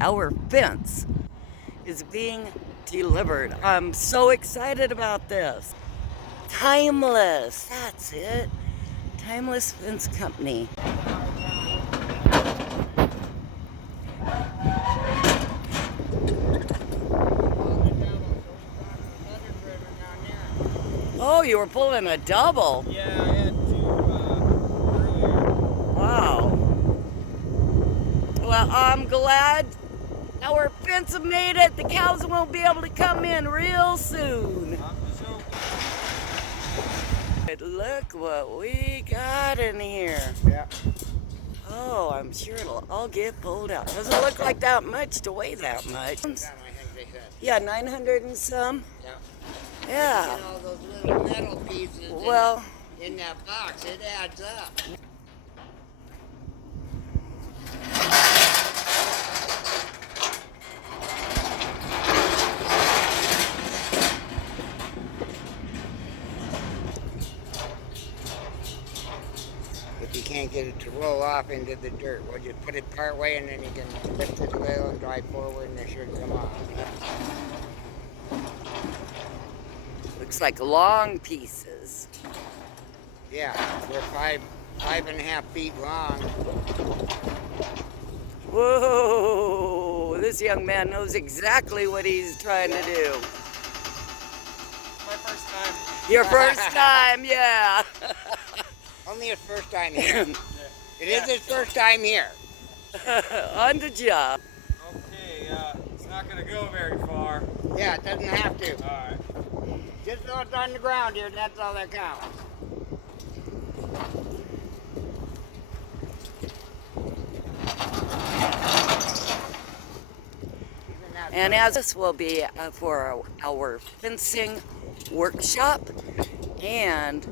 Our fence is being delivered. I'm so excited about this. Timeless, that's it. Timeless Fence Company. Oh, you were pulling a double. Yeah, I had to earlier. Wow. Well, I'm glad our fence have made it. The cows won't be able to come in real soon. I'm just hoping. Look what we got in here. Yeah. Oh, I'm sure it'll all get pulled out. Doesn't look like that much to weigh that much. Yeah, 900 and some. Yeah. Yeah. And all those little metal pieces Well, in that box, it adds up. If you can't get it to roll off into the dirt, well, just put it part way and then you can lift it a little and drive forward and it should come off. looks like long pieces. Yeah, they're 5.5 feet long. Whoa, this young man knows exactly what he's trying to do. My first time. Your first time, yeah. Only his first time here. It is his first time here. On the job. Okay, it's not gonna go very far. Yeah, it doesn't have to. All right. Just though it's on the ground here, that's all that counts. And as this will be for our fencing workshop, and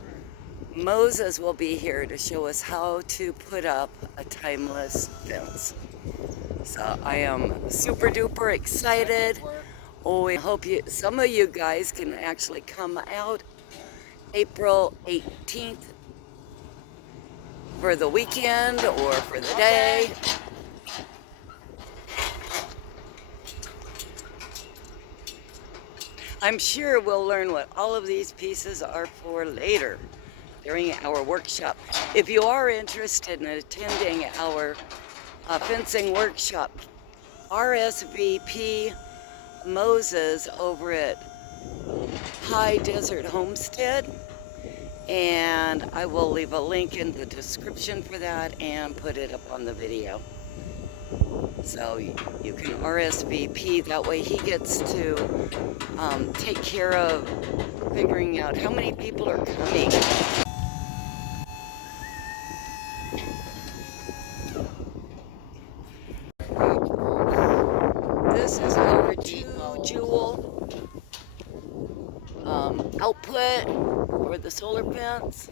Moses will be here to show us how to put up a timeless fence. So I am super duper excited. Oh, I hope some of you guys can actually come out April 18th for the weekend or for the day. I'm sure we'll learn what all of these pieces are for later during our workshop. If you are interested in attending our fencing workshop, RSVP Moses over at High Desert Homestead, and I will leave a link in the description for that and put it up on the video. So you can RSVP, that way he gets to take care of figuring out how many people are coming. This is our 2-jewel output for the solar fence.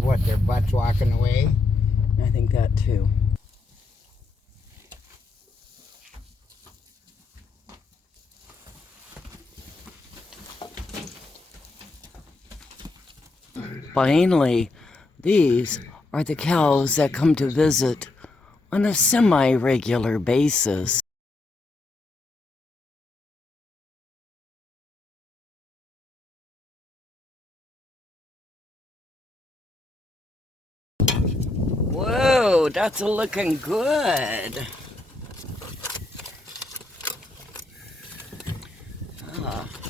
What, their butts walking away? I think that too. Finally, these are the cows that come to visit on a semi-regular basis. Whoa, that's looking good.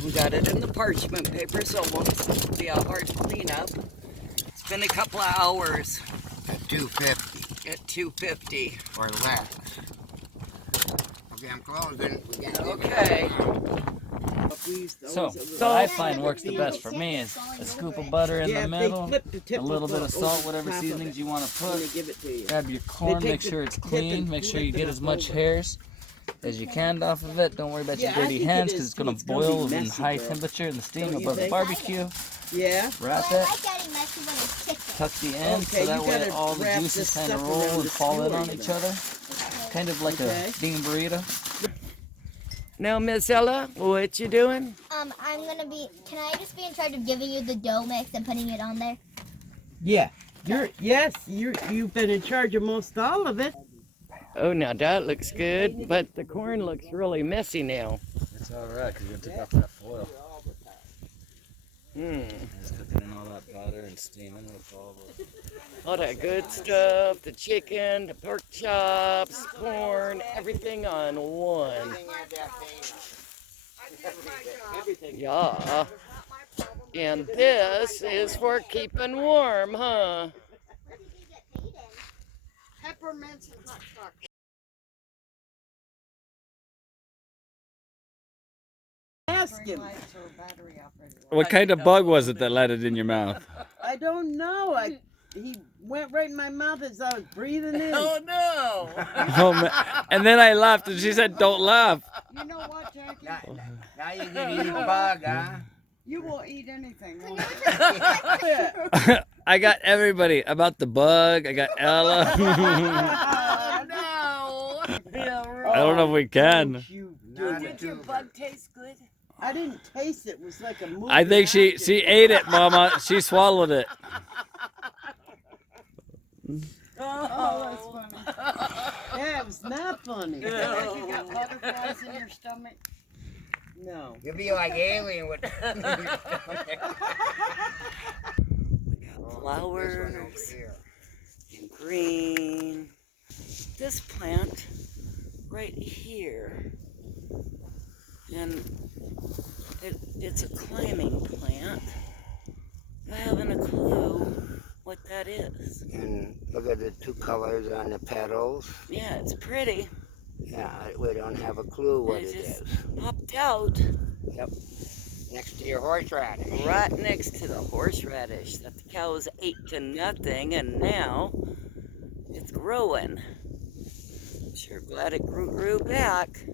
We got it in the parchment paper, so it won't be a hard cleanup. It's been a couple of hours. At 250. At 250. Or less. Okay, I'm closing. Okay. So, what I find works the best for me is a scoop of butter in the middle, a little bit of salt, whatever seasonings you want to put. Grab your corn, make sure it's clean, make sure you get as much hairs as you can off of it. Don't worry about your dirty hands because it's going to boil in high temperature in the steam above the barbecue. Yeah. Wrap it, tuck the end so that way all the juices kind of roll and fall in on each other. Kind of like a bean burrito. Now, Miss Ella, what you doing? I'm gonna be. Can I just be in charge of giving you the dough mix and putting it on there? Yeah. You've been in charge of most all of it. Oh, now that looks good, but the corn looks really messy now. It's alright because you took off that foil. Just cooking in all that butter and steaming with All that good stuff, the chicken, the pork chops, corn, everything on one. Yeah. And this is for keeping warm, huh? Peppermints and hot chocolate. Ask him. What kind of bug was it that landed in your mouth? I don't know. He went right in my mouth as I was breathing in. Oh no! Oh, man. And then I laughed and she said, "Don't laugh." You know what, Jackie? Now you're gonna eat a bug, huh? You won't eat anything. I got everybody about the bug. I got Ella. Oh no! Yeah, I don't know if we can. Did your bug taste good? I didn't taste it. It was like a movie. I think she ate it, Mama. She swallowed it. Oh, that's funny. Yeah, it was not funny. You got butterflies in your stomach? No. You'll be like alien with Flowers and green. This plant right here, and it's a climbing plant. I haven't a clue what that is. And look at the two colors on the petals. Yeah, it's pretty. Yeah, we don't have a clue what it just is. popped out Yep. Next to your horseradish. right next to the horseradish that the cows ate to nothing, and now it's growing. Sure glad it grew back.